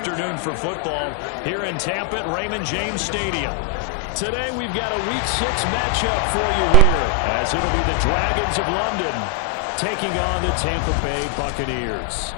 afternoon for football here in Tampa at Raymond James Stadium. Today we've got a Week 6 matchup for you here, as it'll be the Dragons of London taking on the Tampa Bay Buccaneers.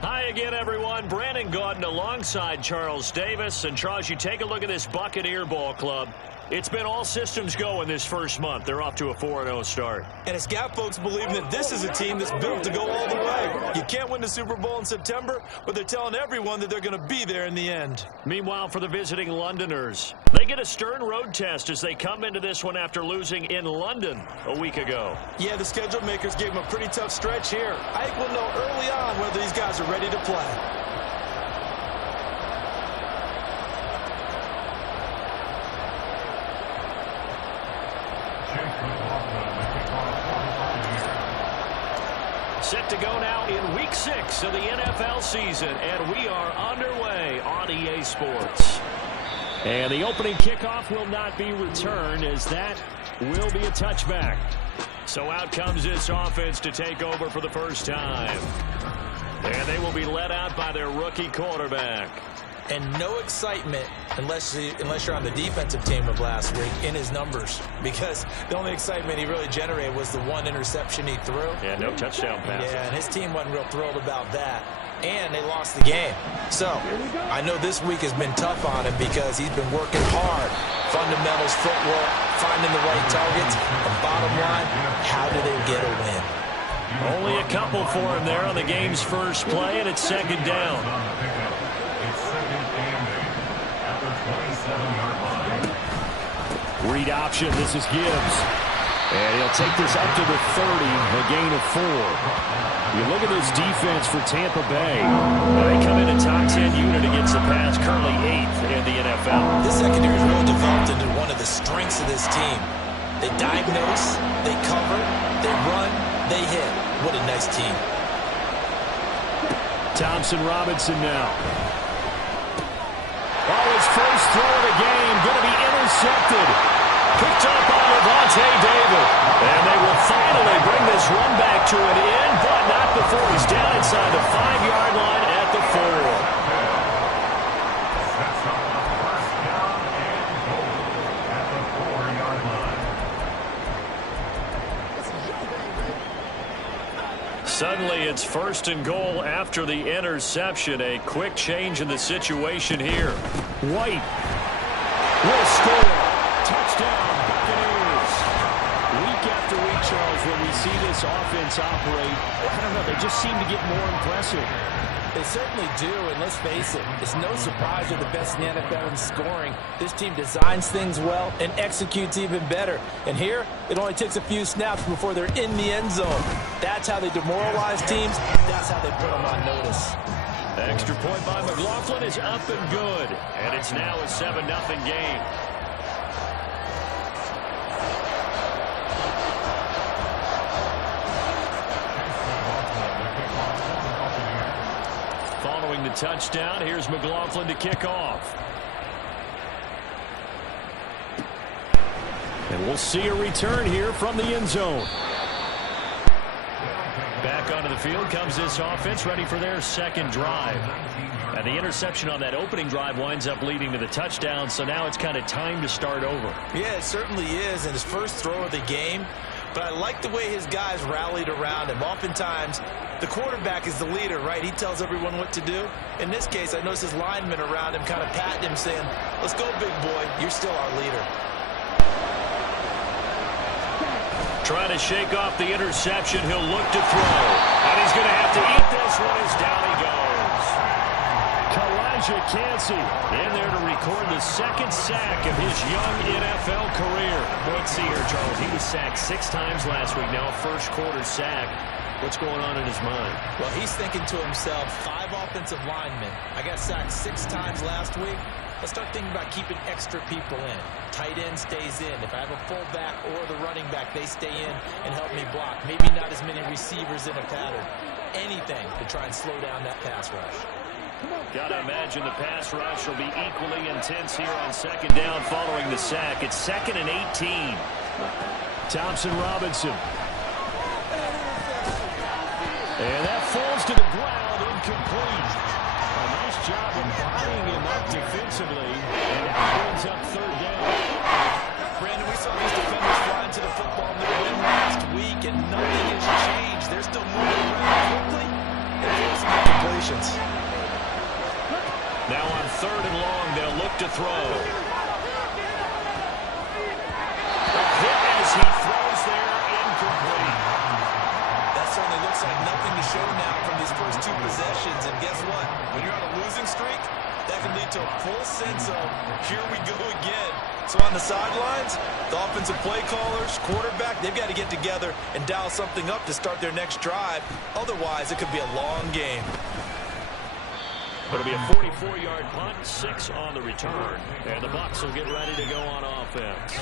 Hi again, everyone. Brandon Gaudin alongside Charles Davis. And Charles, you take a look at this Buccaneer ball club. It's been all systems go in this first month. They're off to a 4-0 start. And it's got folks believing that this is a team that's built to go all the way. You can't win the Super Bowl in September, but they're telling everyone that they're going to be there in the end. Meanwhile, for the visiting Londoners, they get a stern road test as they come into this one after losing in London a week ago. Yeah, the schedule makers gave them a pretty tough stretch here. I think we'll know early on whether these guys are ready to play. Set to go now in Week 6 of the NFL season, and we are underway on EA Sports. And the opening kickoff will not be returned, as that will be a touchback. So out comes this offense to take over for the first time. And they will be led out by their rookie quarterback. And no excitement unless you're on the defensive team of last week in his numbers, because the only excitement he really generated was the one interception he threw. Yeah, no touchdown passes. Yeah, and his team wasn't real thrilled about that. And they lost the game. So I know this week has been tough on him because he's been working hard. Fundamentals, footwork, finding the right targets. And bottom line, how do they get a win? Only a couple for him there on the game's first play, and it's second down. Read option. This is Gibbs. And he'll take this up to the 30, a gain of 4. You look at this defense for Tampa Bay. They come in a top 10 unit against the pass, currently 8th in the NFL. This secondary has really developed into one of the strengths of this team. They diagnose, they cover, they run, they hit. What a nice team. Thompson Robinson now. Oh, his first throw of the game, going to be intercepted. Picked up by Levante David. And they will finally bring this run back to an end, but not before he's down inside the 5-yard line at the 4. Suddenly it's 1st and goal after the interception. A quick change in the situation here. White will score. Touchdown, Buccaneers. Week after week, Charles, when we see this offense operate, I don't know, they just seem to get more impressive. They certainly do, and let's face it, it's no surprise they're the best in the NFL in scoring. This team designs things well and executes even better. And here, it only takes a few snaps before they're in the end zone. That's how they demoralize teams. That's how they put them on notice. Extra point by McLaughlin is up and good. And it's now a 7-0 game. Following the touchdown, here's McLaughlin to kick off. And we'll see a return here from the end zone. Back onto the field comes this offense, ready for their second drive. And the interception on that opening drive winds up leading to the touchdown, so now it's kind of time to start over. Yeah, it certainly is, and his first throw of the game. But I like the way his guys rallied around him. Oftentimes, the quarterback is the leader, right? He tells everyone what to do. In this case, I noticed his linemen around him kind of patting him, saying, "Let's go, big boy. You're still our leader." Trying to shake off the interception. He'll look to throw. And he's going to have to eat this one as down he goes. Kalijah Cansey in there to record the second sack of his young NFL career. Let's see here, Charles. He was sacked 6 times last week. Now a first quarter sack. What's going on in his mind? Well, he's thinking to himself, 5 offensive linemen. I got sacked 6 times last week. Let's start thinking about keeping extra people in. Tight end stays in. If I have a fullback or the running back, they stay in and help me block. Maybe not as many receivers in a pattern. Anything to try and slow down that pass rush. Got to imagine the pass rush will be equally intense here on second down following the sack. It's 2nd and 18. Thompson Robinson. And that falls to the ground, incomplete. A nice job of bodying him up defensively. And that brings up third down. Brandon, we saw these defenders flying to the football in the win last week, and nothing has changed. They're still moving around quickly and forcing incompletions. Now on third and long, they'll look to throw. A hit as he throws there, incomplete. That certainly looks like nothing to show now from these first two possessions. And guess what? When you're on a losing streak, that can lead to a full sense of, here we go again. So on the sidelines, the offensive play callers, quarterback, they've got to get together and dial something up to start their next drive. Otherwise, it could be a long game. It'll be a 44-yard punt, 6 on the return. And the Bucs will get ready to go on offense.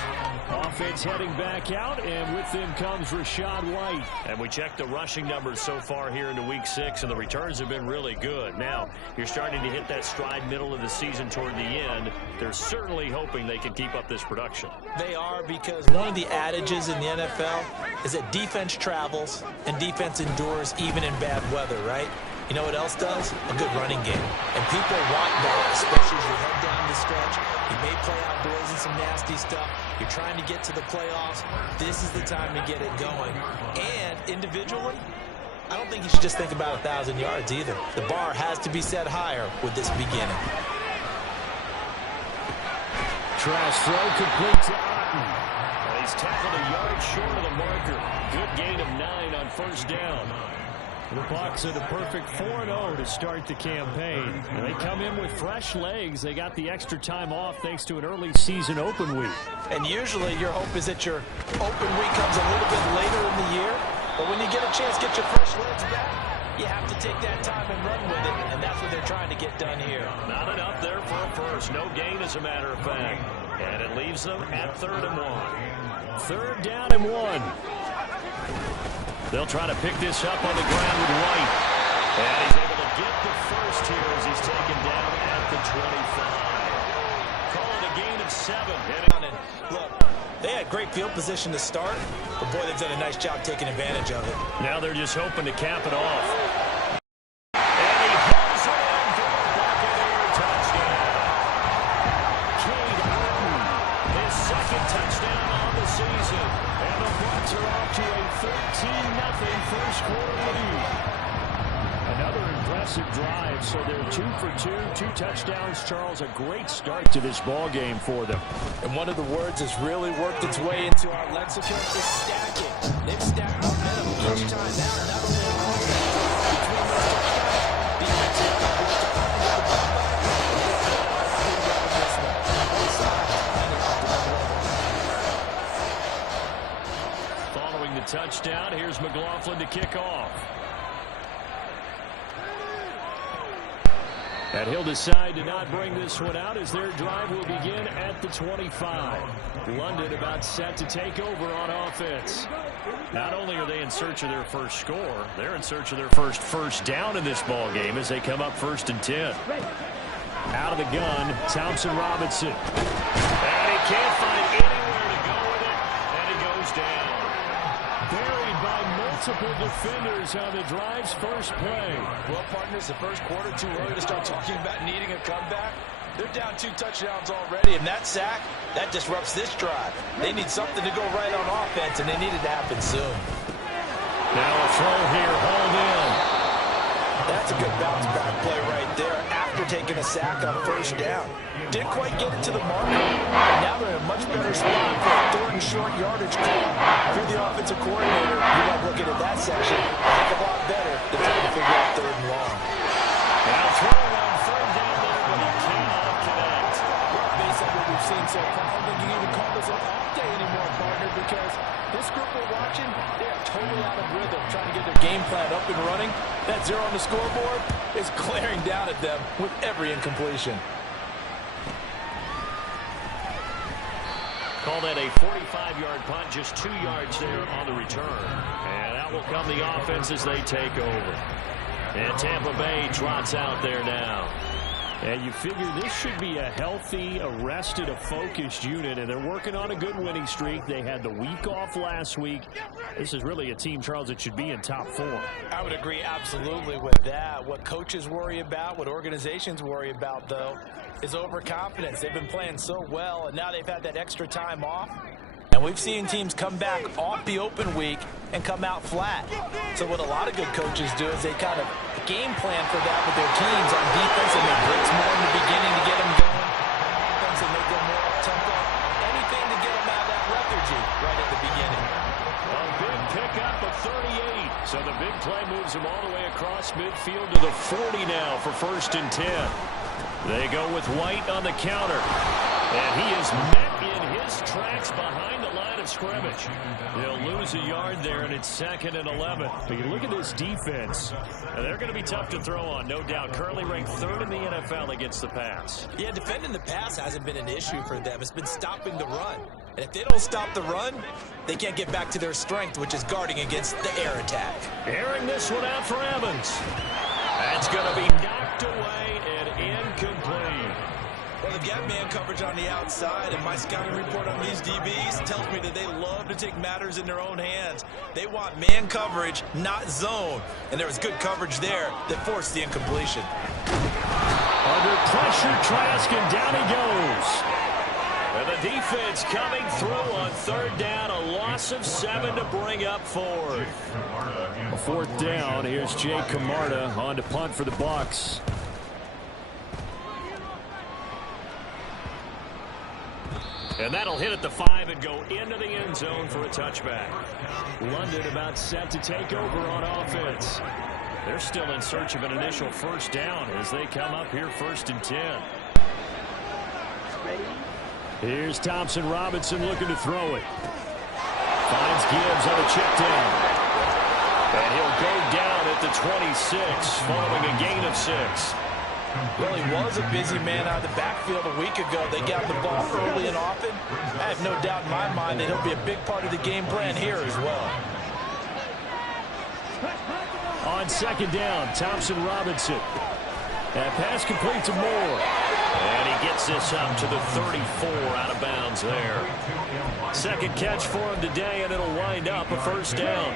Offense heading back out, and with them comes Rachaad White. And we checked the rushing numbers so far here into Week 6, and the returns have been really good. Now, you're starting to hit that stride middle of the season toward the end. They're certainly hoping they can keep up this production. They are, because one of the adages in the NFL is that defense travels and defense endures even in bad weather, right? You know what else does? A good running game. And people want that, especially as you head down the stretch. You may play outdoors in some nasty stuff. You're trying to get to the playoffs. This is the time to get it going. And individually, I don't think you should just think about 1,000 yards either. The bar has to be set higher with this beginning. Trask throw complete to Otten. He's tackled a yard short of the marker. Good gain of 9 on first down. The Bucs at a perfect 4-0 to start the campaign. And they come in with fresh legs. They got the extra time off thanks to an early season open week. And usually your hope is that your open week comes a little bit later in the year. But when you get a chance to get your fresh legs back, you have to take that time and run with it. And that's what they're trying to get done here. Not enough there for a first. No gain, as a matter of fact. And it leaves them at 3rd and 1. 3rd down and 1. They'll try to pick this up on the ground with White. And he's able to get the first here as he's taken down at the 25. Call it a gain of 7. And look, they had great field position to start, but boy, they've done a nice job taking advantage of it. Now they're just hoping to cap it off. And he hits it and goes back in there, touchdown. Cade Otten, his 2nd touchdown on the season. And the Bucs are off to a 13-0 first quarter lead. Another impressive drive, so they're 2 for 2, 2 touchdowns. Charles, a great start to this ball game for them. And one of the words that's really worked its way into our lexicon is stacking. They've stacked momentum each time now, not only on offense, between those touchdowns, defensive coverage to following the touchdown, here's McLaughlin to kick off. And he'll decide to not bring this one out as their drive will begin at the 25. London about set to take over on offense. Not only are they in search of their first score, they're in search of their first down in this ball game as they come up 1st and 10. Out of the gun, Thompson Robinson. And he can't find anywhere to go with it, and he goes down. Buried by multiple defenders on the drive's first play. Well, partners, the first quarter, too early to start talking about needing a comeback. They're down 2 touchdowns already, and that sack, that disrupts this drive. They need something to go right on offense, and they need it to happen soon. Now a throw here, hauled in. That's a good bounce back play right there after taking a sack on first down. Didn't quite get it to the marker, and now they're in a much better spot for a 3rd and short yardage call. If you're the offensive coordinator, you're not looking at that section a heck of a lot better than trying to figure out 3rd and long. Now throwing on 3rd down there, but he cannot connect. Well, based on what we've seen so far, I don't think you can even call this an off day anymore, partner, because this group we're watching, they are totally out of rhythm, trying to get their game plan up and running. That 0 on the scoreboard is glaring down at them with every incompletion. Call that a 45-yard punt, just 2 yards there on the return. And out will come the offense as they take over. And Tampa Bay trots out there now. And you figure this should be a healthy, arrested, a focused unit, and they're working on a good winning streak. They had the week off last week. This is really a team, Charles, that should be in top form. I would agree absolutely with that. What coaches worry about, what organizations worry about, though, is overconfidence. They've been playing so well, and now they've had that extra time off. And we've seen teams come back off the open week and come out flat. So what a lot of good coaches do is they kind of game plan for that with their teams on defense, and they blitz more in the beginning to get them going. Offense, and they go more up-tempo. Anything to get them out of that lethargy right at the beginning. A big pickup of 38. So the big play moves them all the way across midfield to the 40 now for 1st and 10. They go with White on the counter. And he is met in his tracks behind the line of scrimmage. They'll lose a yard there, and it's 2nd and 11. But you look at this defense, and they're going to be tough to throw on, no doubt. Currently ranked 3rd in the NFL against the pass. Yeah, defending the pass hasn't been an issue for them. It's been stopping the run. And if they don't stop the run, they can't get back to their strength, which is guarding against the air attack. Airing this one out for Evans. That's going to be knocked away and incomplete. Well, they've got man coverage on the outside, and my scouting report on these DBs tells me that they love to take matters in their own hands. They want man coverage, not zone. And there was good coverage there that forced the incompletion. Under pressure, Trask, and down he goes. And the defense coming through on 3rd down, a loss of 7 to bring up 4th. A 4th down. Here's Jay Camarda on to punt for the Bucs. And that'll hit at the 5 and go into the end zone for a touchback. London about set to take over on offense. They're still in search of an initial 1st down as they come up here 1st and 10. Here's Thompson Robinson looking to throw it. Finds Gibbs on a check down. And he'll go down at the 26 following a gain of 6. Well, he was a busy man out of the backfield a week ago. They got the ball early and often. I have no doubt in my mind that he'll be a big part of the game plan here as well. On 2nd down, Thompson Robinson. That pass complete to Moore. And he gets this up to the 34 out of bounds there. 2nd catch for him today, and it'll wind up a 1st down.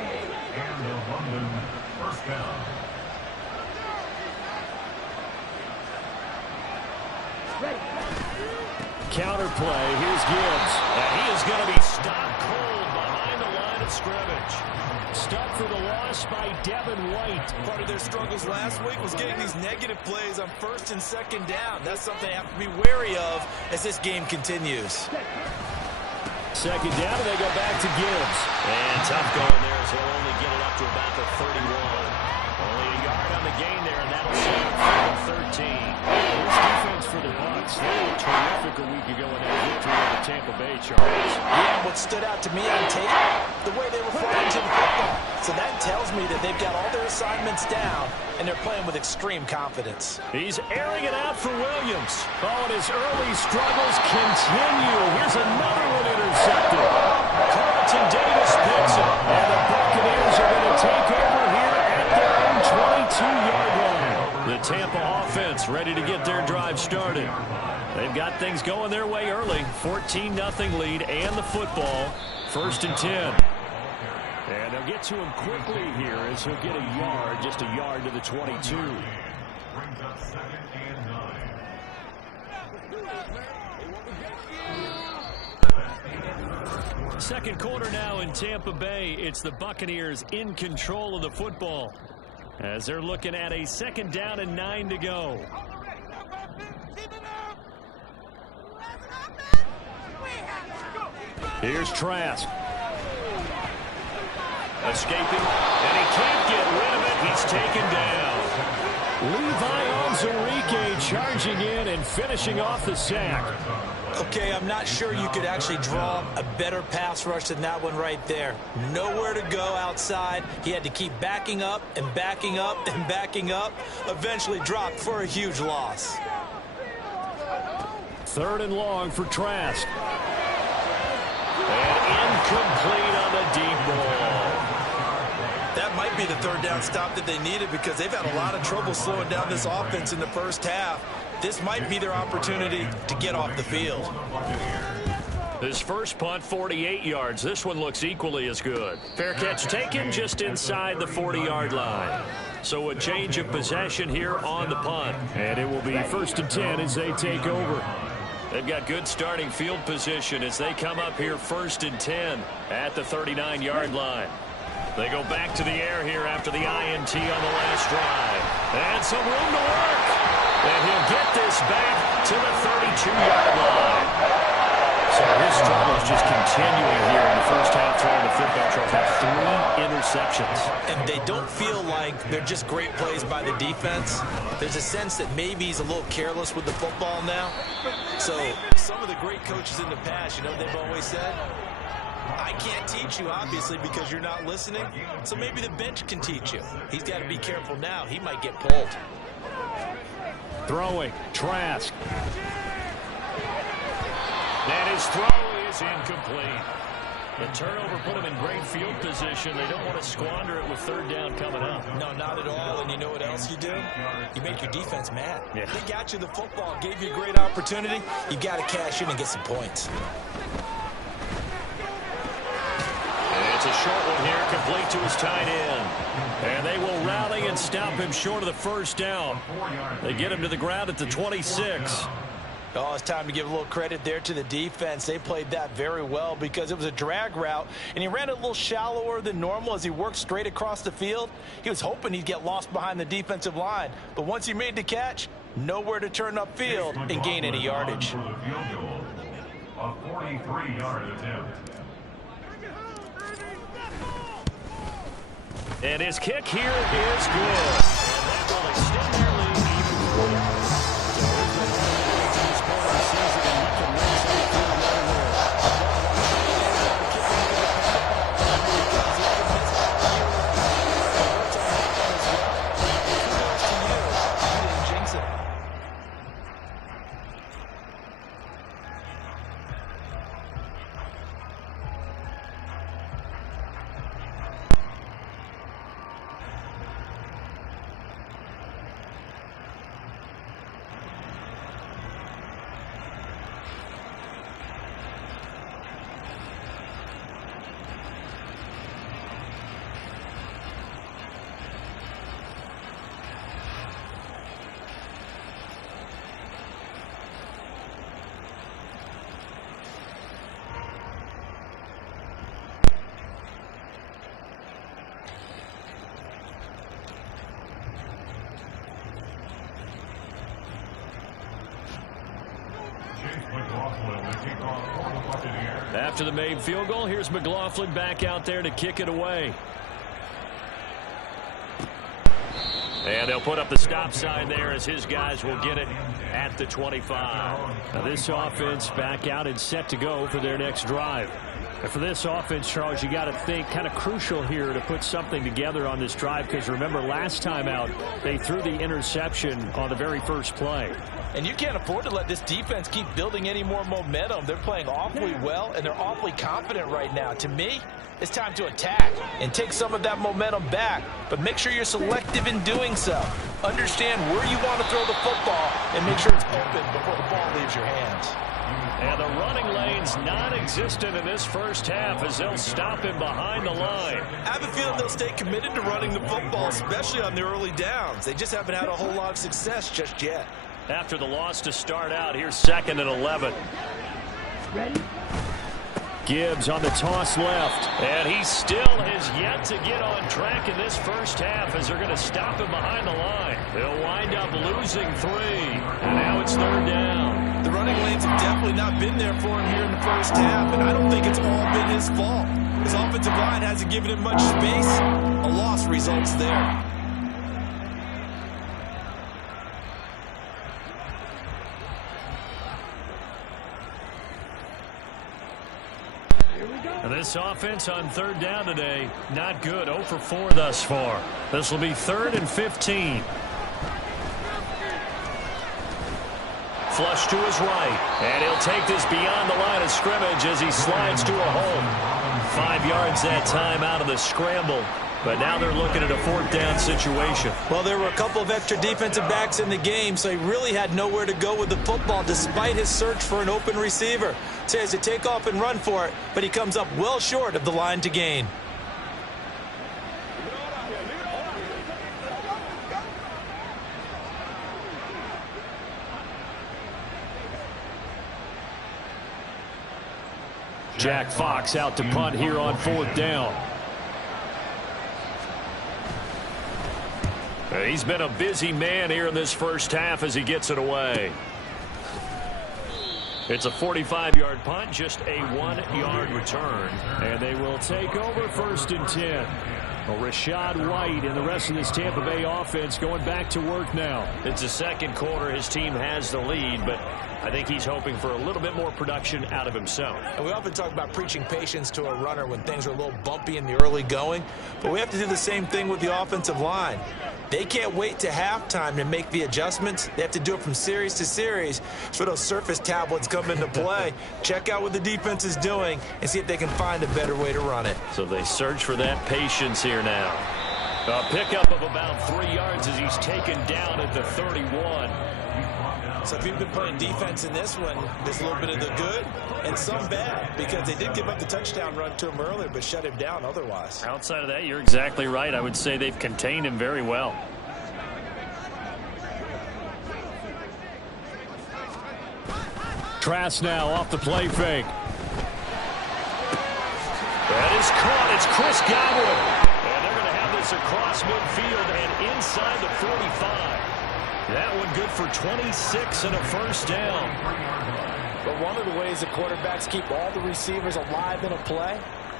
Counter play. Here's Gibbs. And he is going to be stopped cold behind the line of scrimmage. Stopped for the loss by Devin White. Part of their struggles last week was getting these negative plays on 1st and 2nd down. That's something they have to be wary of as this game continues. 2nd down, and they go back to Gibbs. And tough going there as he'll only get it up to about the 31. Only a yard on the gain there, and that'll set up for 13. This defense for the Bucs, they were terrific a week ago in that victory over Tampa Bay, Charles. Yeah, what stood out to me on tape, the way they were flying to the football. So that tells me that they've got all their assignments down, and they're playing with extreme confidence. He's airing it out for Williams. Oh, and his early struggles continue. Here's another one intercepted. Carlton Davis picks it, and the Buccaneers are going to take over here at their own 22-yard line. The Tampa offense ready to get their drive started. They've got things going their way early. 14-0 lead and the football. 1st and 10. And they'll get to him quickly here as he'll get a yard, just a yard to the 22. Second quarter now in Tampa Bay. It's the Buccaneers in control of the football as they're looking at a 2nd down and 9 to go. Here's Trask. Escaping, and he can't get rid of it. He's taken down. Levi Onwuzurike charging in and finishing off the sack. Okay, I'm not sure you could actually draw a better pass rush than that one right there. Nowhere to go outside. He had to keep backing up and backing up and backing up. Eventually dropped for a huge loss. 3rd and long for Trask. And incomplete on the deep ball. That might be the 3rd down stop that they needed because they've had a lot of trouble slowing down this offense in the 1st half. This might be their opportunity to get off the field. His first punt, 48 yards. This one looks equally as good. Fair catch taken just inside the 40-yard line. So a change of possession here on the punt. And it will be 1st and 10 as they take over. They've got good starting field position as they come up here 1st and 10 at the 39-yard line. They go back to the air here after the INT on the last drive. And some room to work. And he'll get this back to the 32-yard line. So his struggles just continuing here in the first half throwing the football. Charles had 3 interceptions. And they don't feel like they're just great plays by the defense. There's a sense that maybe he's a little careless with the football now. So some of the great coaches in the past, you know what they've always said? I can't teach you, obviously, because you're not listening. So maybe the bench can teach you. He's got to be careful now. He might get pulled. Throwing, Trask. And his throw is incomplete. The turnover put him in great field position. They don't want to squander it with 3rd down coming up. No, not at all. And you know what else you do? You make your defense mad. Yeah. They got you the football, gave you a great opportunity. You got to cash in and get some points. And it's a short one here, complete to his tight end. And they will rally and stop him short of the 1st down. They get him to the ground at the 26. Oh, it's time to give a little credit there to the defense. They played that very well because it was a drag route, and he ran it a little shallower than normal as he worked straight across the field. He was hoping he'd get lost behind the defensive line, but once he made the catch, nowhere to turn upfield and gain any yardage. A 43-yard attempt. And his kick here is good. And that will extend their lead even further. After the made field goal, here's McLaughlin back out there to kick it away. And they'll put up the stop sign there as his guys will get it at the 25. Now this offense back out and set to go for their next drive. And for this offense, Charles, you got to think kind of crucial here to put something together on this drive, because remember last time out they threw the interception on the very first play. And you can't afford to let this defense keep building any more momentum. They're playing awfully well, and they're awfully confident right now. To me, it's time to attack and take some of that momentum back, but make sure you're selective in doing so. Understand where you want to throw the football and make sure it's open before the ball leaves your hands. And the running lane's non-existent in this first half as they'll stop him behind the line. I have a feeling they'll stay committed to running the football, especially on the early downs. They just haven't had a whole lot of success just yet. After the loss to start out, here's 2nd and 11. Ready? Gibbs on the toss left. And he still has yet to get on track in this first half as they're going to stop him behind the line. They'll wind up losing 3. And now it's 3rd down. The running lanes have definitely not been there for him here in the first half, and I don't think it's all been his fault. His offensive line hasn't given him much space. A loss results there. And this offense on 3rd down today, not good. 0 for 4 thus far. This will be 3rd and 15. Flush to his right. And he'll take this beyond the line of scrimmage as he slides to a hole. 5 yards that time out of the scramble. But now they're looking at a 4th down situation. Well, there were a couple of extra defensive backs in the game, so he really had nowhere to go with the football despite his search for an open receiver. So he has to take off and run for it, but he comes up well short of the line to gain. Jack Fox out to punt here on 4th down. He's been a busy man here in this first half as he gets it away. It's a 45-yard punt, just a 1-yard return. And they will take over 1st and 10. Well, Rashad White and the rest of this Tampa Bay offense going back to work now. It's the second quarter. His team has the lead, but I think he's hoping for a little bit more production out of himself. And we often talk about preaching patience to a runner when things are a little bumpy in the early going, but we have to do the same thing with the offensive line. They can't wait to halftime to make the adjustments. They have to do it from series to series so those surface tablets come into play. Check out what the defense is doing and see if they can find a better way to run it. So they search for that patience here now. A pickup of about 3 yards as he's taken down at the 31. So if you've been playing defense in this one, there's a little bit of the good and some bad because they did give up the touchdown run to him earlier but shut him down otherwise. Outside of that, you're exactly right. I would say they've contained him very well. Trask now off the play fake. That is caught. It's Chris Godwin. And they're going to have this across midfield and inside the 45. That one good for 26 and a 1st down. But one of the ways the quarterbacks keep all the receivers alive in a play,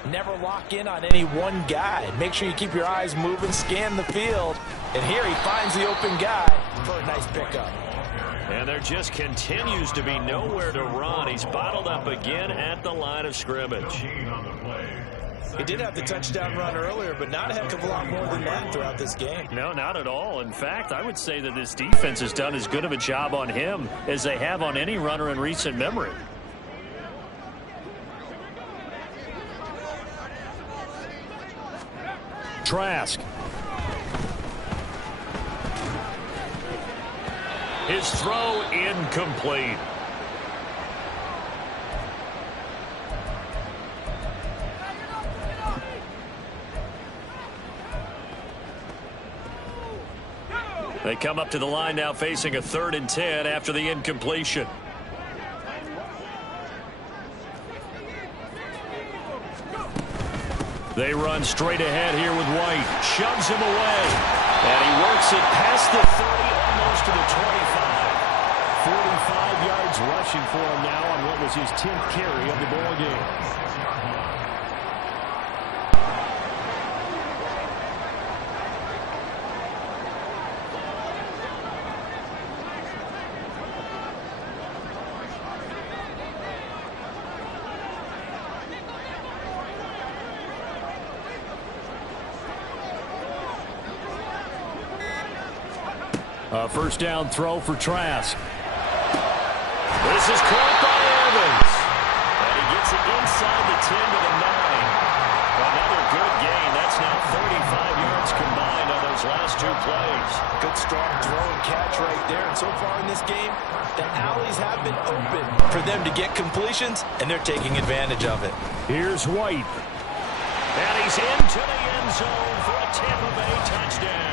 never lock in on any one guy. Make sure you keep your eyes moving, scan the field. And here he finds the open guy for a nice pickup. And there just continues to be nowhere to run. He's bottled up again at the line of scrimmage. He did have the touchdown run earlier, but not a heck of a lot more than that throughout this game. No, not at all. In fact, I would say that this defense has done as good of a job on him as they have on any runner in recent memory. Trask. His throw incomplete. They come up to the line now facing a 3rd and 10 after the incompletion. They run straight ahead here with White. Shoves him away. And he works it past the 30, almost to the 25. 45 yards rushing for him now on what was his 10th carry of the ball game. A 1st down throw for Trask. This is caught by Evans. And he gets it inside the 10 to the 9. Another good gain. That's now 35 yards combined on those last 2 plays. Good strong throw and catch right there. And so far in this game, the alleys have been open for them to get completions, and they're taking advantage of it. Here's White. And he's into the end zone for a Tampa Bay touchdown.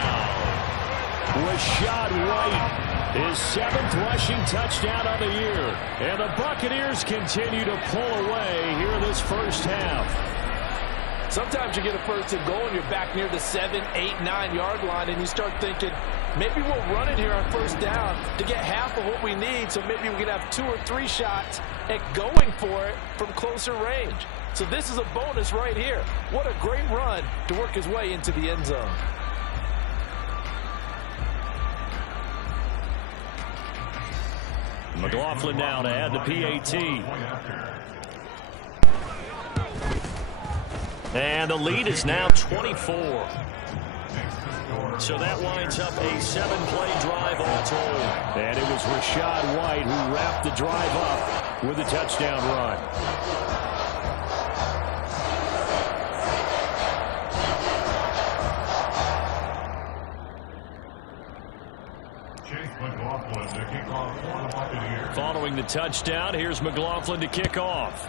Rashad White, his 7th rushing touchdown of the year. And the Buccaneers continue to pull away here in this first half. Sometimes you get a 1st and goal and you're back near the 7, 8, 9-yard line and you start thinking, maybe we'll run it here on 1st down to get half of what we need, so maybe we can have 2 or 3 shots at going for it from closer range. So this is a bonus right here. What a great run to work his way into the end zone. McLaughlin now to add the PAT. And the lead is now 24. So that winds up a 7-play drive all told. And it was Rashad White who wrapped the drive up with a touchdown run. Following the touchdown, here's McLaughlin to kick off.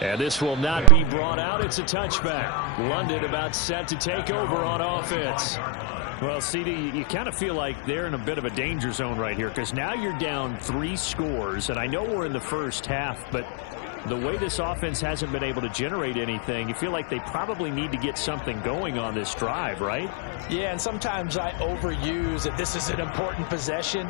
And this will not be brought out. It's a touchback. London about set to take over on offense. Well, CD, you kind of feel like they're in a bit of a danger zone right here because now you're down 3 scores, and I know we're in the first half, but the way this offense hasn't been able to generate anything, you feel like they probably need to get something going on this drive, right? Yeah, and sometimes I overuse that this is an important possession.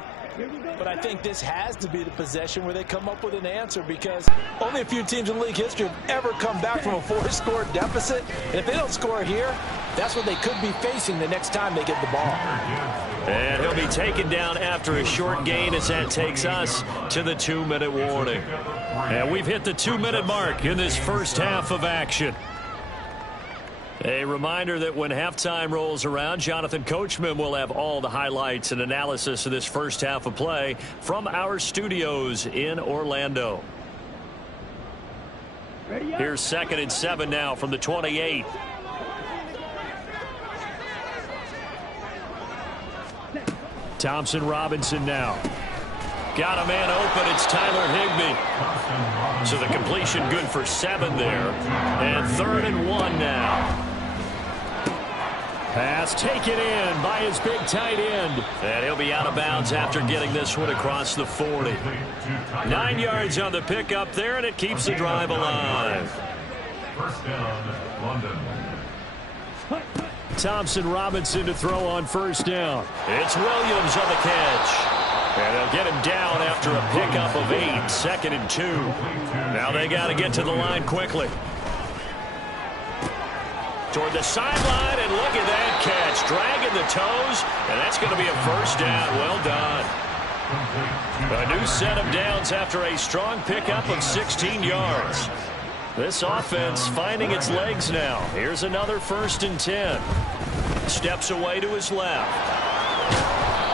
But I think this has to be the possession where they come up with an answer because only a few teams in league history have ever come back from a 4-score deficit. And if they don't score here, that's what they could be facing the next time they get the ball. And he'll be taken down after a short gain as that takes us to the 2-minute warning. And we've hit the 2-minute mark in this first half of action. A reminder that when halftime rolls around, Jonathan Coachman will have all the highlights and analysis of this first half of play from our studios in Orlando. Here's 2nd and 7 now from the 28. Thompson Robinson now. Got a man open. It's Tyler Higbee. So the completion good for 7 there. And 3rd and 1 now. Pass taken in by his big tight end. And he'll be out of bounds after getting this one across the 40. 9 yards on the pickup there, and it keeps the drive alive. First down, London. Thompson Robinson to throw on first down. It's Williams on the catch. And they'll get him down after a pickup of 8. 2nd and 2. Now they got to get to the line quickly. Toward the sideline, and look at that catch. Dragging the toes, and that's going to be a first down. Well done. A new set of downs after a strong pickup of 16 yards. This offense finding its legs now. Here's another 1st and 10. Steps away to his left.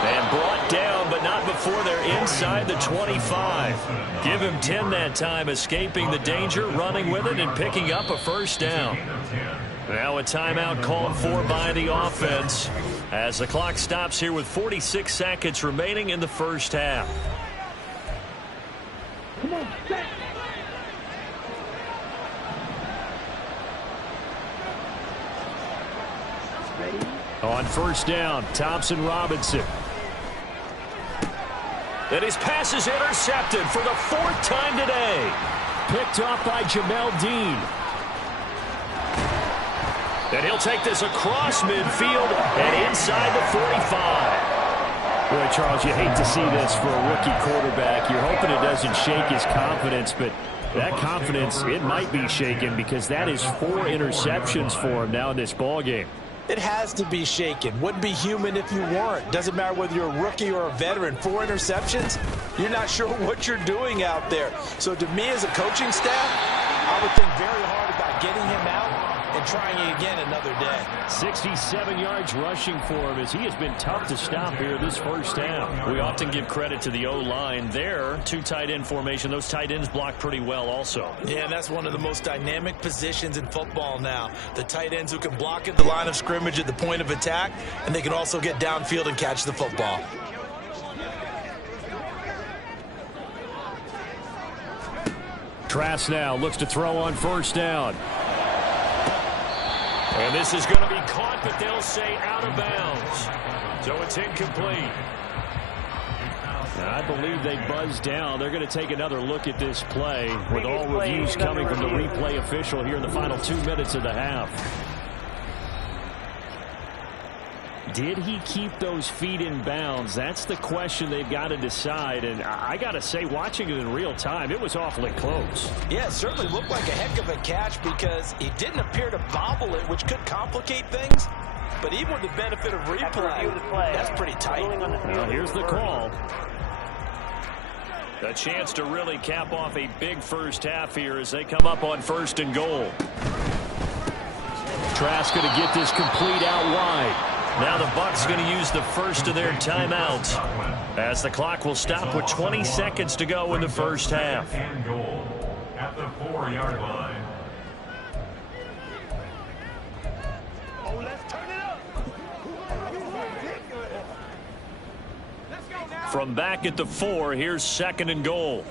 And brought down, but not before they're inside the 25. Give him 10 that time, escaping the danger, running with it, and picking up a first down. Now a timeout called for by the offense as the clock stops here with 46 seconds remaining in the first half. Come on, set. Ready? On first down, Thompson Robinson. And his pass is intercepted for the 4th time today. Picked off by Jamel Dean. And he'll take this across midfield and inside the 45. Boy, Charles, you hate to see this for a rookie quarterback. You're hoping it doesn't shake his confidence, but that confidence, it might be shaken because that is 4 interceptions for him now in this ballgame. It has to be shaken. Wouldn't be human if you weren't. Doesn't matter whether you're a rookie or a veteran. 4 interceptions, you're not sure what you're doing out there. So to me as a coaching staff, I would think very hard about getting him out and trying it again another day. 67 yards rushing for him as he has been tough to stop here this first half. We often give credit to the O-line there. 2 tight end formation. Those tight ends block pretty well also. Yeah, and that's one of the most dynamic positions in football now. The tight ends who can block at the line of scrimmage at the point of attack, and they can also get downfield and catch the football. Trask now looks to throw on first down. And this is going to be caught, but they'll say out of bounds. So it's incomplete. I believe they buzzed down. They're going to take another look at this play with all reviews coming from the replay official here in the final 2 minutes of the half. Did he keep those feet in bounds? That's the question they've got to decide. And I got to say, watching it in real time, it was awfully close. Yeah, it certainly looked like a heck of a catch because he didn't appear to bobble it, which could complicate things. But even with the benefit of replay, that's pretty tight. Well, here's the call. A chance to really cap off a big first half here as they come up on 1st and goal. Trask going to get this complete out wide. Now the Bucs going to use the first of their timeouts as the clock will stop with 20 seconds to go in the first half. And goal at the 4-yard line. Oh, let's turn it up. From back at the 4, here's 2nd and goal.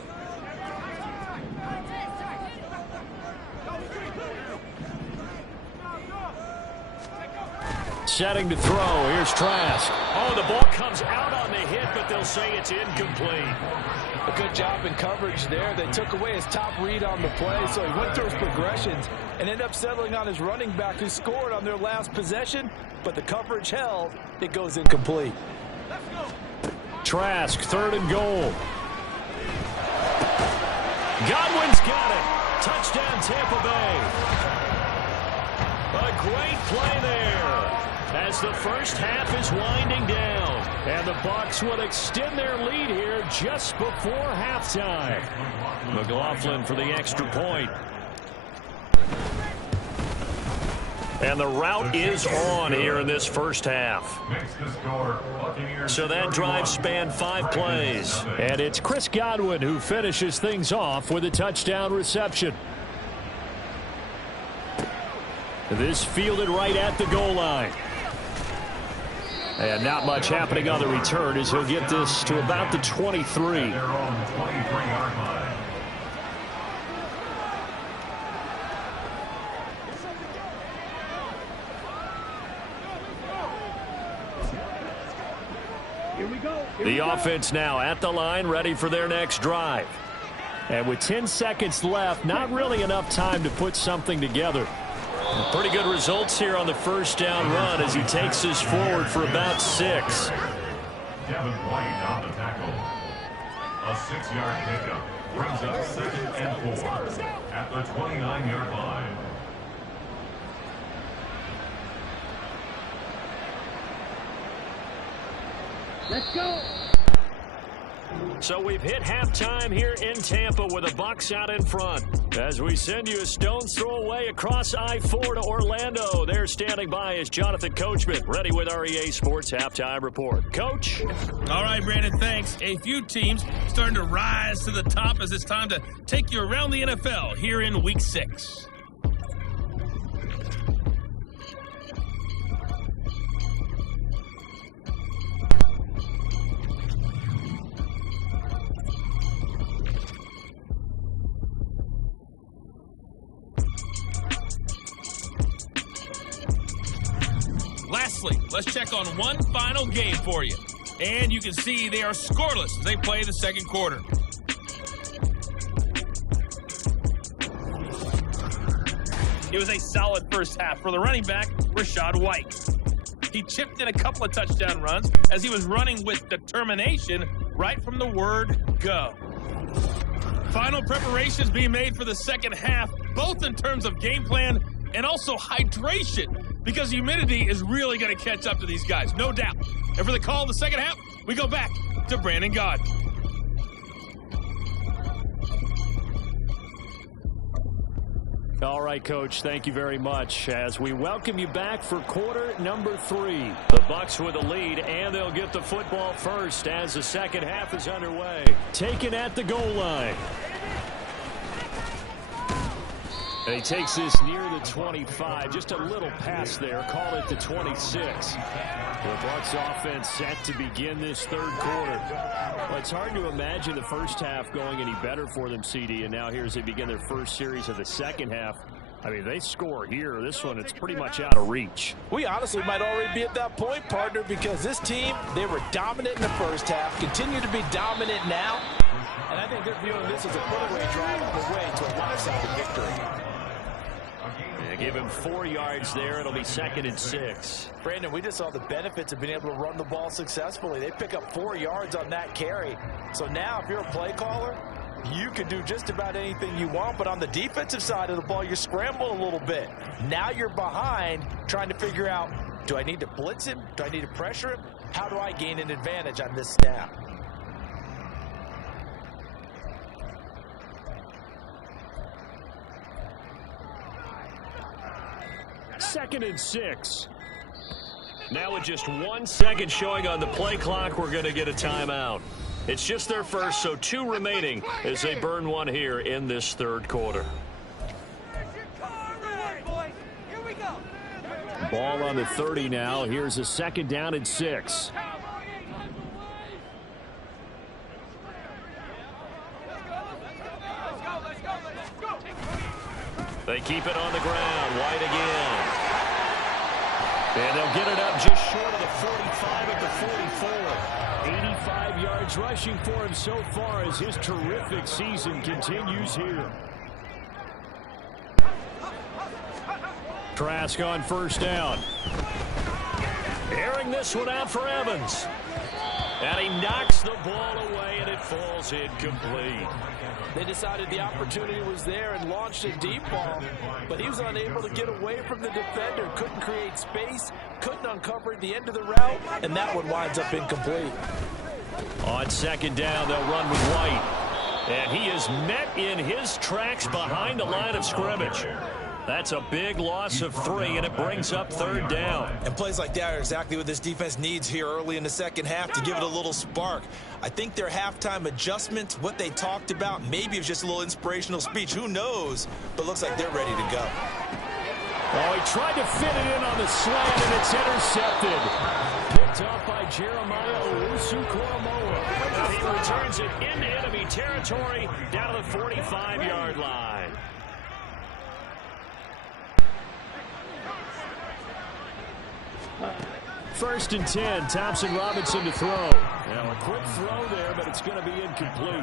Setting to throw. Here's Trask. Oh, the ball comes out on the hit, but they'll say it's incomplete. A good job in coverage there. They took away his top read on the play, so he went through his progressions and ended up settling on his running back who scored on their last possession, but the coverage held. It goes incomplete. Trask, 3rd and goal. Godwin's got it. Touchdown, Tampa Bay. A great play there as the first half is winding down. And the Bucs will extend their lead here just before halftime. McLaughlin for the extra point. And the route is on here in this first half. So that drive spanned 5 plays. And it's Chris Godwin who finishes things off with a touchdown reception. This fielded right at the goal line. And not much happening on the return as he'll get this to about the 23. The offense now at the line, ready for their next drive. And with 10 seconds left, not really enough time to put something together. Pretty good results here on the first down run as he takes us forward for about 6. Devin White on the tackle. A 6-yard pickup brings up 2nd and 4 at the 29-yard line. Let's go. So we've hit halftime here in Tampa with the Bucs out in front. As we send you a stone's throw away across I-4 to Orlando. There standing by is Jonathan Coachman, ready with our EA Sports Halftime Report. Coach? All right, Brandon, thanks. A few teams starting to rise to the top as it's time to take you around the NFL here in Week 6. Lastly, let's check on one final game for you. And you can see they are scoreless as they play the second quarter. It was a solid first half for the running back, Rachaad White. He chipped in a couple of touchdown runs as he was running with determination right from the word go. Final preparations being made for the second half, both in terms of game plan and also hydration, because humidity is really going to catch up to these guys, no doubt. And for the call of the second half, we go back to Brandon Gaud. All right, Coach, thank you very much as we welcome you back for quarter number 3. The Bucs with a lead, and they'll get the football first as the second half is underway. Taken at the goal line. And he takes this near the 25. Just a little pass there. Call it the 26. The Bucs offense set to begin this third quarter. Well, it's hard to imagine the first half going any better for them, CD. And now here as they begin their first series of the second half. I mean, they score here. This one, it's pretty much out of reach. We honestly might already be at that point, partner, because this team, they were dominant in the first half, continue to be dominant now. And I think they're viewing this as a put-away drive on the way to a lopsided victory. They give him 4 yards there. It'll be 2nd and 6. Brandon, we just saw the benefits of being able to run the ball successfully. They pick up 4 yards on that carry. So now if you're a play caller, you can do just about anything you want. But on the defensive side of the ball, you're scrambling a little bit. Now you're behind trying to figure out, do I need to blitz him? Do I need to pressure him? How do I gain an advantage on this snap? Second and 6. Now with just 1 second showing on the play clock, we're going to get a timeout. It's just their first, so 2 remaining as they burn one here in this third quarter. Ball on the 30 now. Here's a 2nd down and 6. keep it on the ground. White again. And they'll get it up just short of the 45 at the 44. 85 yards rushing for him so far as his terrific season continues here. Trask on first down. Airing this one out for Evans. And he knocks the ball away, and it falls incomplete. They decided the opportunity was there and launched a deep ball, but he was unable to get away from the defender, couldn't create space, couldn't uncover the end of the route, and that one winds up incomplete. On second down, they'll run with White. And he is met in his tracks behind the line of scrimmage. That's a big loss of 3, and it brings up third down. And plays like that are exactly what this defense needs here early in the second half to give it a little spark. I think their halftime adjustments, what they talked about, maybe it was just a little inspirational speech. Who knows? But looks like they're ready to go. Oh, he tried to fit it in on the slant, and it's intercepted. Picked up by Jeremiah Owusu-Koramoah. He returns it into enemy territory down to the 45-yard line. First and 10, Thompson Robinson to throw. Now a quick throw there, but it's going to be incomplete.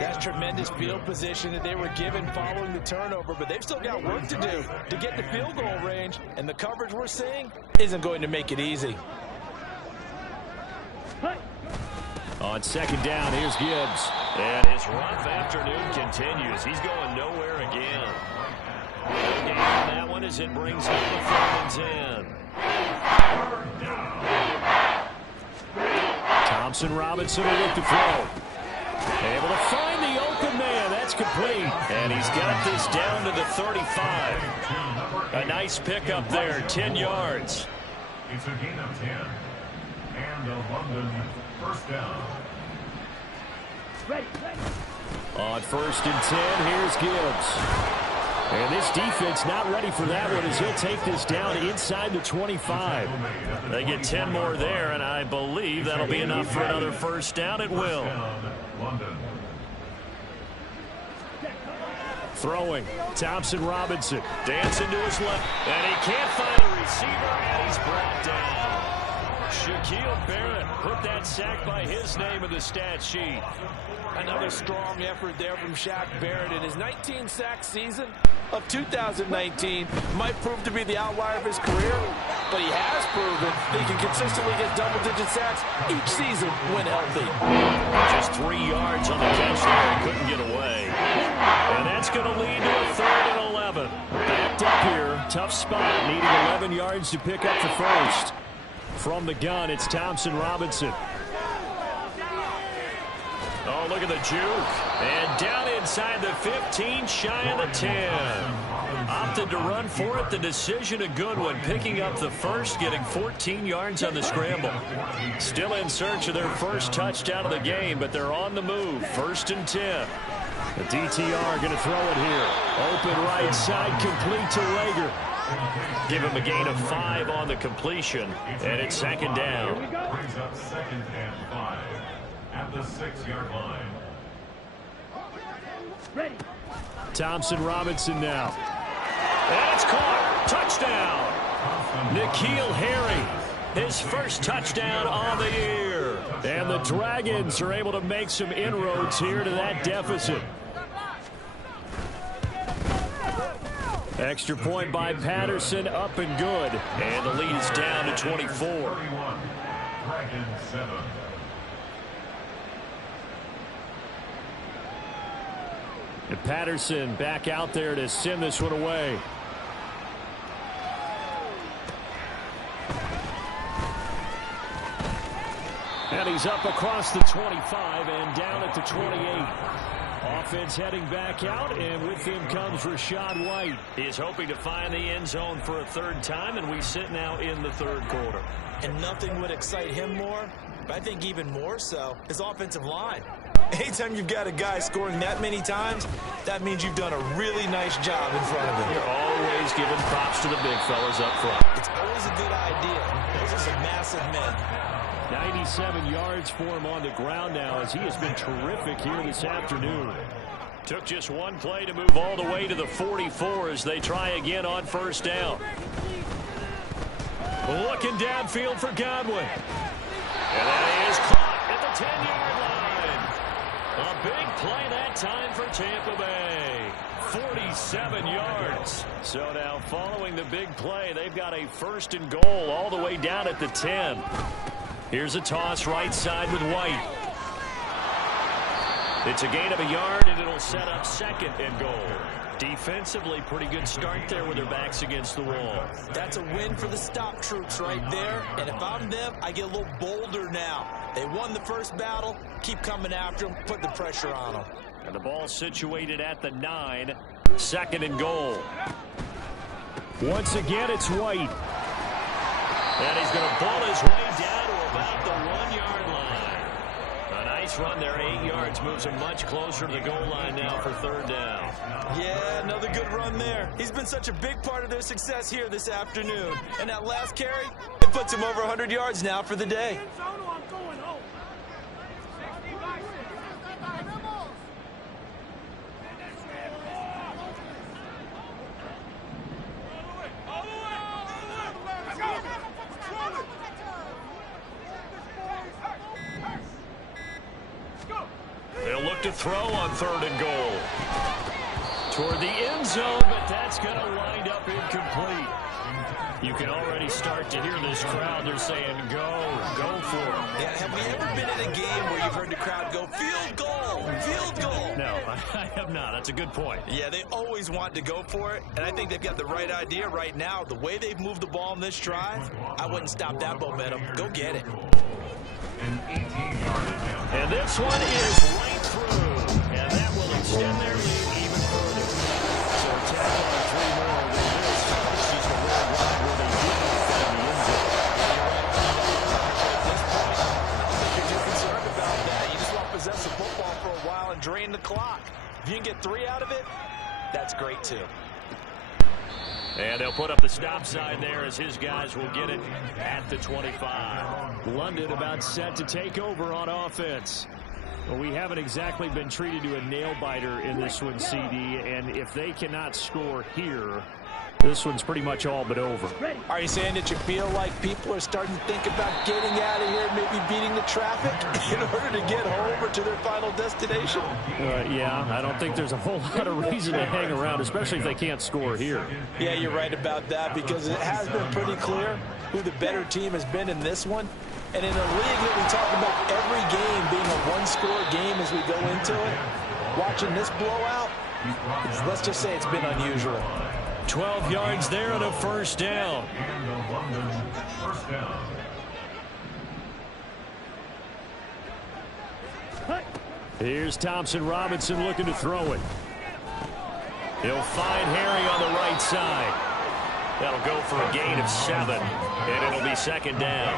That's tremendous field position that they were given following the turnover, but they've still got work to do to get the field goal range, and the coverage we're seeing isn't going to make it easy. On second down, here's Gibbs. And his rough afternoon continues. He's going nowhere again. And that one as it brings up the 3rd and 10. Thompson Robinson will look to throw. Able to find the open man. That's complete. And he's got this down to the 35. A nice pickup there, 10 yards. It's a gain of 10. And a London first down. Ready. On first and 10, here's Gibbs. And this defense not ready for that one as he'll take this down inside the 25. They get 10 more there, and I believe that'll be enough for another first down. It will. Throwing, Thompson Robinson. Dancing to his left, and he can't find a receiver, and he's brought down. Shaquille Barrett put that sack by his name in the stat sheet. Another strong effort there from Shaq Barrett in his 19-sack season of 2019. Might prove to be the outlier of his career, but he has proven that he can consistently get double-digit sacks each season when healthy. Just 3 yards on the catch there. He couldn't get away. And that's going to lead to a 3rd and 11. Backed up here. Tough spot. Needing 11 yards to pick up the first. From the gun, it's Thompson Robinson. Oh, look at the juke. And down inside the 15, shy of the 10. Opted to run for it. The decision a good one. Picking up the first, getting 14 yards on the scramble. Still in search of their first touchdown of the game, but they're on the move. 1st and 10. The DTR going to throw it here. Open right side, complete to Rager. Give him a gain of 5 on the completion, and it's 2nd down. Brings up 2nd and 5 at the 6-yard line. Ready. Thompson Robinson now. And it's caught. Touchdown. N'Keal Harry, his first touchdown on the year. And the Dragons are able to make some inroads here to that deficit. Extra point by Patterson, up and good. And the lead is down to 24. 31, Dragons 7. And Patterson back out there to send this one away. And he's up across the 25 and down at the 28. Offense heading back out, and with him comes Rachaad White. He is hoping to find the end zone for a 3rd time, and we sit now in the 3rd quarter. And nothing would excite him more, but I think even more so, his offensive line. Anytime you've got a guy scoring that many times, that means you've done a really nice job in front of him. You're always giving props to the big fellas up front. It's always a good idea. Those are some massive men. 97 yards for him on the ground now as he has been terrific here this afternoon. Took just one play to move all the way to the 44 as they try again on first down. Looking downfield for Godwin. And that is caught at the 10-yard line. A big play that time for Tampa Bay. 47 yards. So now following the big play, they've got a first and goal all the way down at the 10. Here's a toss right side with White. It's a gain of a yard, and it'll set up second and goal. Defensively, pretty good start there with their backs against the wall. That's a win for the stop troops right there. And if I'm them, I get a little bolder now. They won the first battle. Keep coming after them. Put the pressure on them. And the ball situated at the 9. Second and goal. Once again, it's White. And he's going to pull his way down to about the 1-yard line. A nice run there, 8 yards. Moves him much closer to the goal line now for third down. Yeah, another good run there. He's been such a big part of their success here this afternoon. And that last carry, it puts him over 100 yards now for the day. They'll look to throw on third and goal. Toward the end zone, but that's going to wind up incomplete. You can already start to hear this crowd. They're saying, go for it. Yeah, have we ever been in a game where you've heard the crowd go, field goal, field goal? No, I have not. That's a good point. Yeah, they always want to go for it, and I think they've got the right idea right now. The way they've moved the ball in this drive, I wouldn't stop that momentum. Go get it. And this one is right through, and that will extend their lead even further. So attack on 3 more with this. This is a rare ride where they didn't find the end zone. At this point, I don't think you're too concerned about that. You just want to possess the football for a while and drain the clock. If you can get 3 out of it, that's great too. And they'll put up the stop sign there as his guys will get it at the 25. London about set to take over on offense. Well, we haven't exactly been treated to a nail-biter in this one, CD, and if they cannot score here, this one's pretty much all but over. Are you saying that you feel like people are starting to think about getting out of here, maybe beating the traffic in order to get home or to their final destination? Yeah, I don't think there's a whole lot of reason to hang around, especially if they can't score here. Yeah, you're right about that, because it has been pretty clear who the better team has been in this one. And in a league that we talk about every game being a one-score game as we go into it, watching this blowout, let's just say it's been unusual. 12 yards there and a first down. Here's Thompson Robinson looking to throw it. He'll find Harry on the right side. That'll go for a gain of 7, and it'll be second down.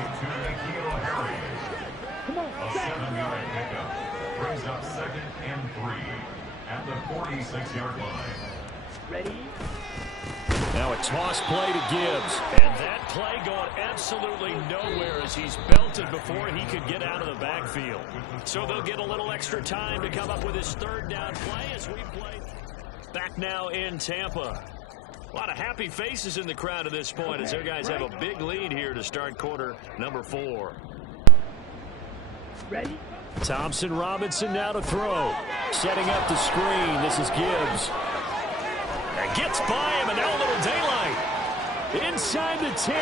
A 7-yard pickup brings up 2nd and 3 at the 46-yard line. Ready? Now a toss play to Gibbs. And that play going absolutely nowhere as he's belted before he could get out of the backfield. So they'll get a little extra time to come up with his third down play as we play. Back now in Tampa. A lot of happy faces in the crowd at this point as their guys have a big lead here to start quarter number 4. Ready? Thompson Robinson now to throw. Setting up the screen. This is Gibbs. And gets by him, and now a little daylight. Inside the 10.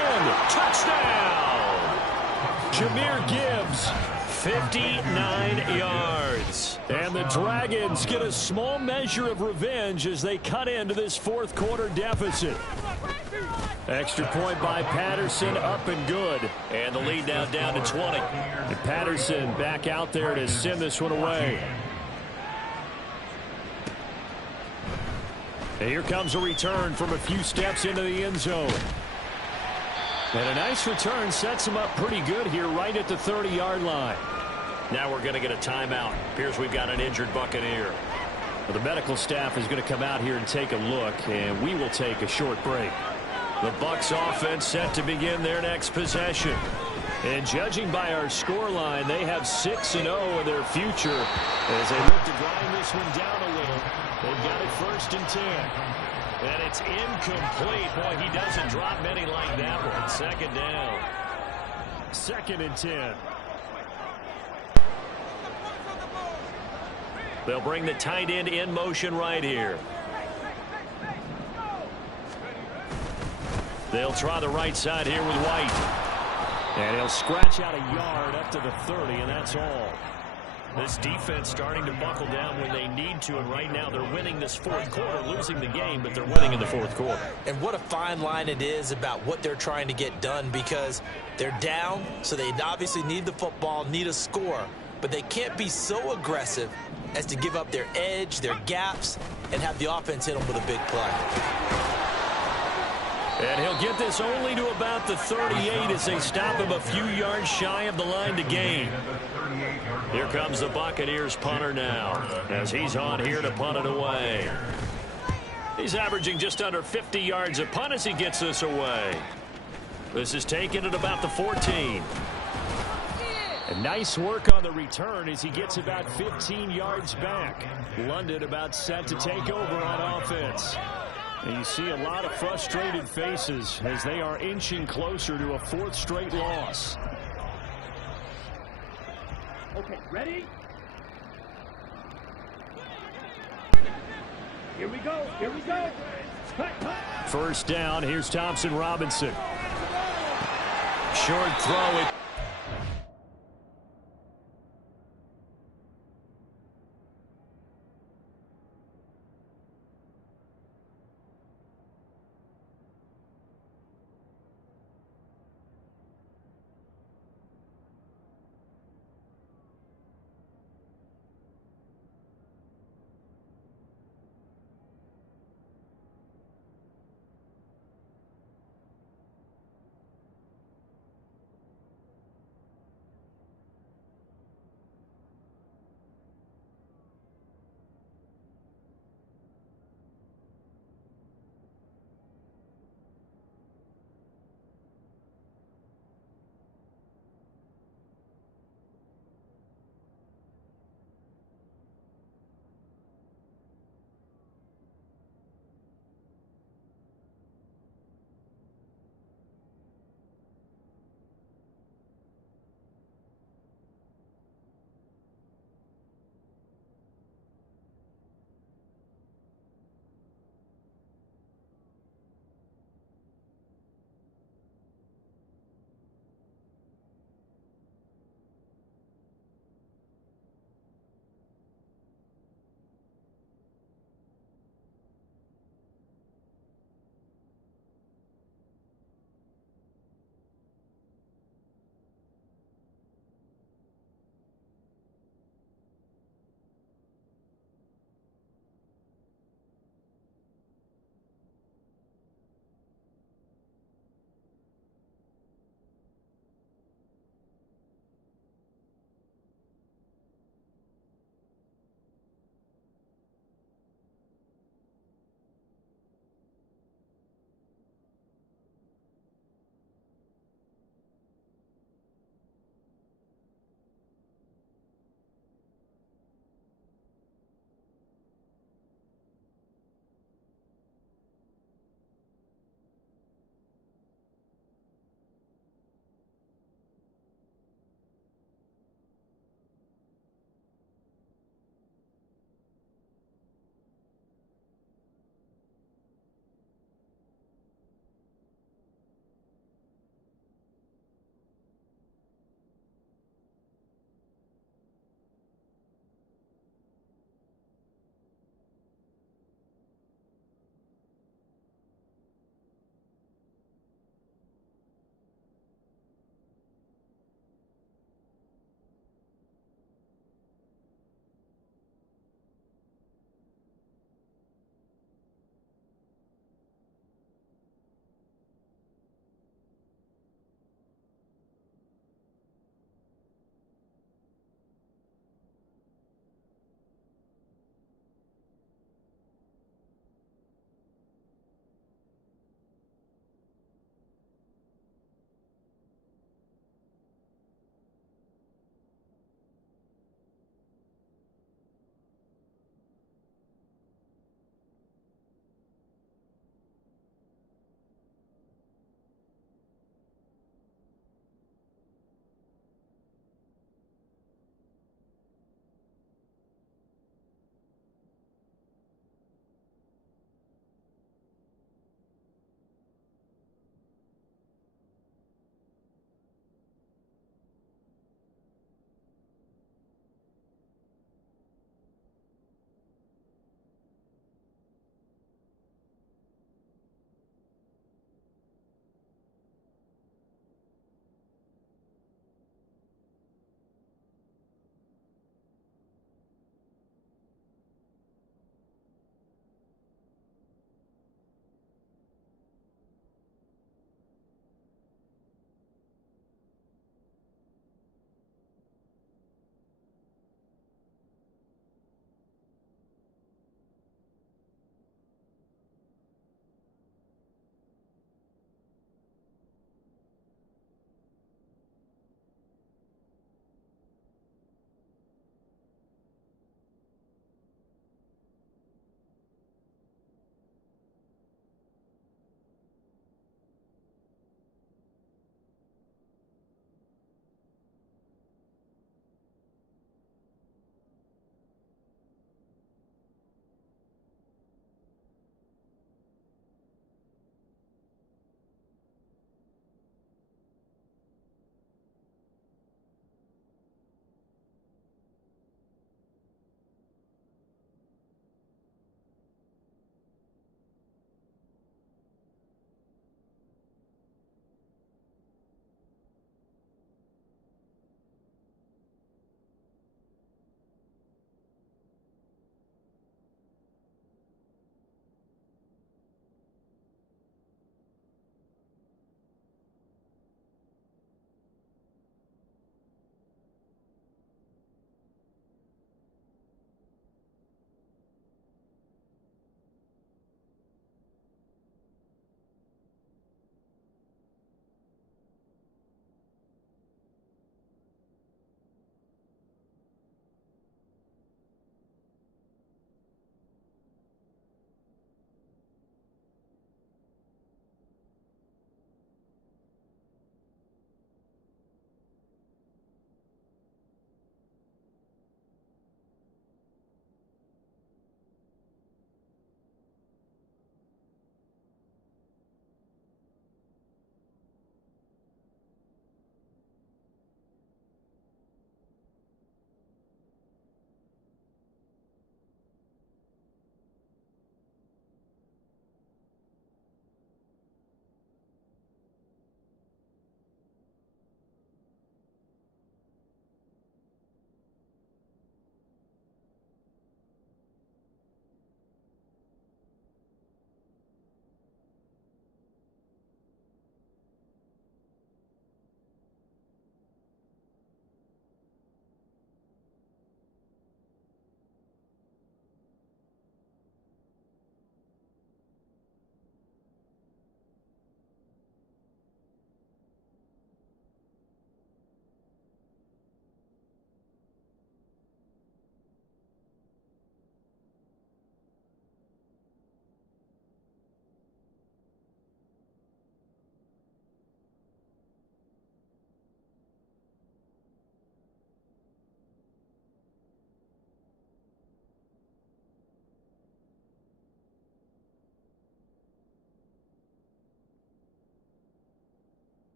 Touchdown. Jahmyr Gibbs, 59 yards. And the Dragons get a small measure of revenge as they cut into this fourth quarter deficit. Extra point by Patterson, up and good. And the lead now down to 20. And Patterson back out there to send this one away. And here comes a return from a few steps into the end zone. And a nice return sets him up pretty good here right at the 30-yard line. Now we're going to get a timeout. Appears we've got an injured Buccaneer. Well, the medical staff is going to come out here and take a look, and we will take a short break. The Bucs offense set to begin their next possession. And judging by our scoreline, they have 6-0 in their future as they look to grind this one down a little. They've got it 1st and 10. And it's incomplete. Boy, he doesn't drop many like that one. 2nd down. 2nd and 10. They'll bring the tight end in motion right here. They'll try the right side here with White. And he'll scratch out a yard up to the 30, and that's all. This defense starting to buckle down when they need to, and right now they're winning this 4th quarter, losing the game, but they're winning in the 4th quarter. And what a fine line it is about what they're trying to get done, because they're down, so they obviously need the football, need a score, but they can't be so aggressive as to give up their edge, their gaps, and have the offense hit them with a big play. And he'll get this only to about the 38 as they stop him a few yards shy of the line to gain. Here comes the Buccaneers punter now as he's on here to punt it away. He's averaging just under 50 yards a punt as he gets this away. This is taken at about the 14. And nice work on the return as he gets about 15 yards back. London about set to take over on offense. And you see a lot of frustrated faces as they are inching closer to a 4th straight loss. Okay, ready? Here we go. Here we go. 1st down. Here's Thompson Robinson. Short throw.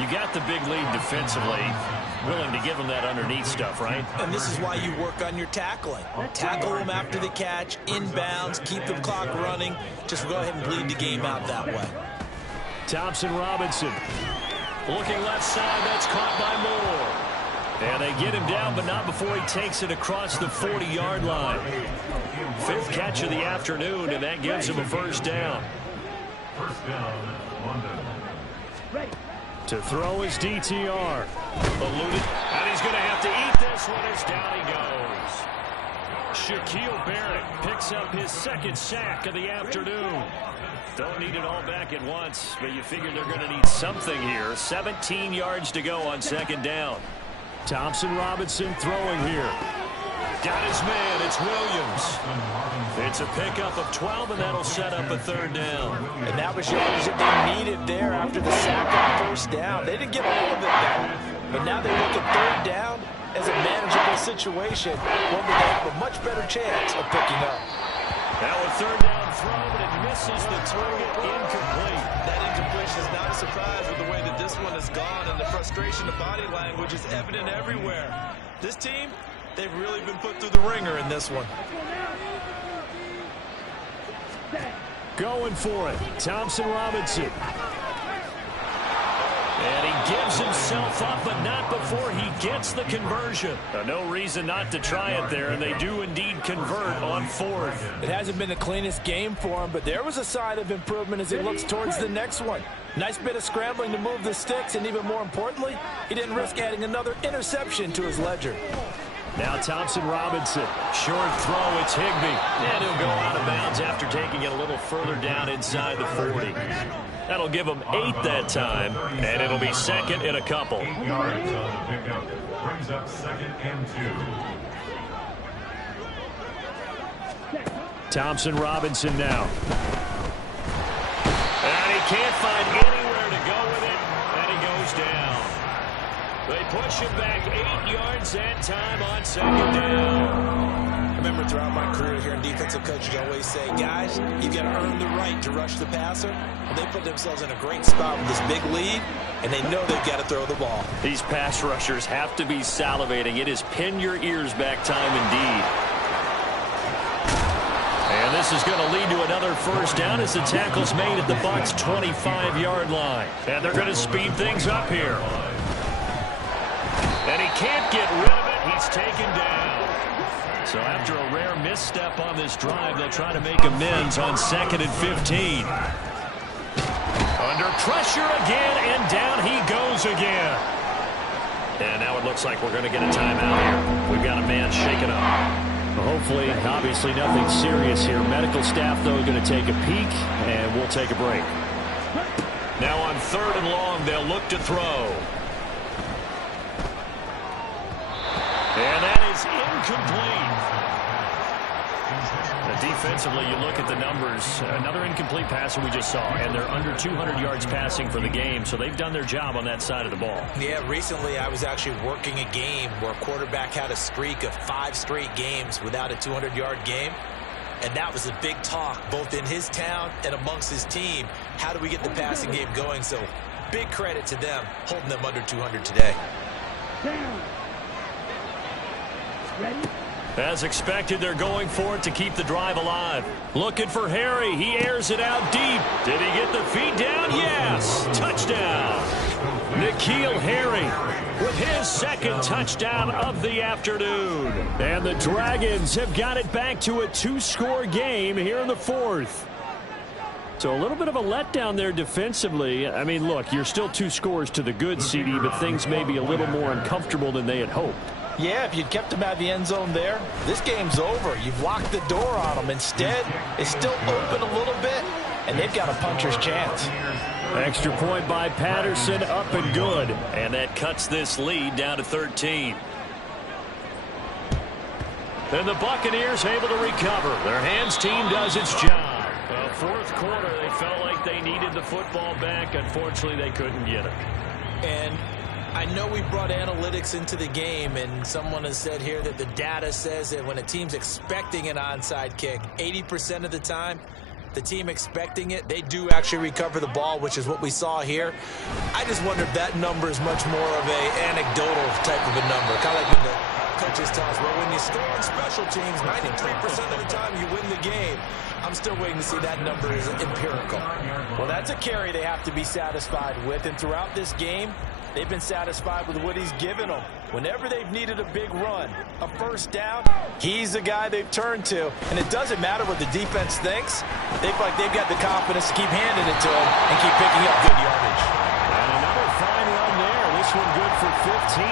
You got the big lead defensively, willing to give them that underneath stuff, right? And this is why you work on your tackling. Tackle them after the catch, inbounds, keep the clock running. Just go ahead and bleed the game out that way. Thompson Robinson. Looking left side, that's caught by Moore. And they get him down, but not before he takes it across the 40-yard line. 5th catch of the afternoon, and that gives him a first down. First down, London. To throw his DTR. Eluded, and he's going to have to eat this one as down he goes. Shaquille Barrett picks up his 2nd sack of the afternoon. Don't need it all back at once, but you figure they're going to need something here. 17 yards to go on 2nd down. Thompson Robinson throwing here. Got his man. It's Williams. It's a pickup of 12, and that'll set up a 3rd down. And that was yardage that they needed there after the sack on 1st down. They didn't get all of it back, but now they look at 3rd down as a manageable situation, one that they have a much better chance of picking up. Now a 3rd down throw, but it misses the target, incomplete. That incompletion is not a surprise with the way that this one has gone, and the frustration of body language is evident everywhere. This team, they've really been put through the ringer in this one. Going for it, Thompson Robinson. And he gives himself up, but not before he gets the conversion. No reason not to try it there, and they do indeed convert on 4th. It hasn't been the cleanest game for him, but there was a sign of improvement as he looks towards the next one. Nice bit of scrambling to move the sticks, and even more importantly, he didn't risk adding another interception to his ledger. Now Thompson Robinson. Short throw, it's Higbee. And he'll go out of bounds after taking it a little further down inside the 40. That'll give him 8 that time, and it'll be 2nd and a couple. 8 yards on the pickup. Brings up 2nd and 2. Thompson Robinson now. And he can't find anywhere to go with it, and he goes down. They push him back 8 yards that time on 2nd down. I remember throughout my career here in defensive coaches always say, guys, you got to earn the right to rush the passer. And they put themselves in a great spot with this big lead, and they know they've got to throw the ball. These pass rushers have to be salivating. It is pin your ears back time indeed. And this is going to lead to another first down as the tackle's made at the Bucs' 25-yard line. And they're going to speed things up here. And he can't get rid of it. He's taken down. So after a rare misstep on this drive, they'll try to make amends on 2nd and 15. Under pressure again, and down he goes again. And now it looks like we're going to get a timeout here. We've got a man shaken up. Well, hopefully, obviously nothing serious here. Medical staff, though, is going to take a peek, and we'll take a break. Now on 3rd and long, they'll look to throw. And that is incomplete. Defensively, you look at the numbers. Another incomplete passer we just saw, and they're under 200 yards passing for the game, so they've done their job on that side of the ball. Yeah, recently I was actually working a game where a quarterback had a streak of 5 straight games without a 200-yard game, and that was a big talk both in his town and amongst his team. How do we get the passing game going? So big credit to them holding them under 200 today. Ready? As expected, they're going for it to keep the drive alive. Looking for Harry. He airs it out deep. Did he get the feet down? Yes. Touchdown. N'Keal Harry with his 2nd touchdown of the afternoon. And the Dragons have got it back to a 2-score game here in the 4th. So a little bit of a letdown there defensively. I mean, look, you're still 2 scores to the good, CD, but things may be a little more uncomfortable than they had hoped. Yeah, if you'd kept him out of the end zone there, this game's over. You've locked the door on him. Instead, it's still open a little bit, and they've got a puncher's chance. Extra point by Patterson, up and good. And that cuts this lead down to 13. And the Buccaneers able to recover. Their hands team does its job. 4th quarter, they felt like they needed the football back. Unfortunately, they couldn't get it. And I know we brought analytics into the game, and someone has said here that the data says that when a team's expecting an onside kick, 80% of the time, the team expecting it, they do actually recover the ball, which is what we saw here. I just wonder if that number is much more of a anecdotal type of a number. Kind of like when the coaches tell us, well, when you score on special teams, 93% of the time you win the game. I'm still waiting to see that number is empirical. Well, that's a carry they have to be satisfied with. And throughout this game, they've been satisfied with what he's given them. Whenever they've needed a big run, a first down, he's the guy they've turned to. And it doesn't matter what the defense thinks. They feel like they've got the confidence to keep handing it to him and keep picking up good yardage. And another fine run there. This one good for 15.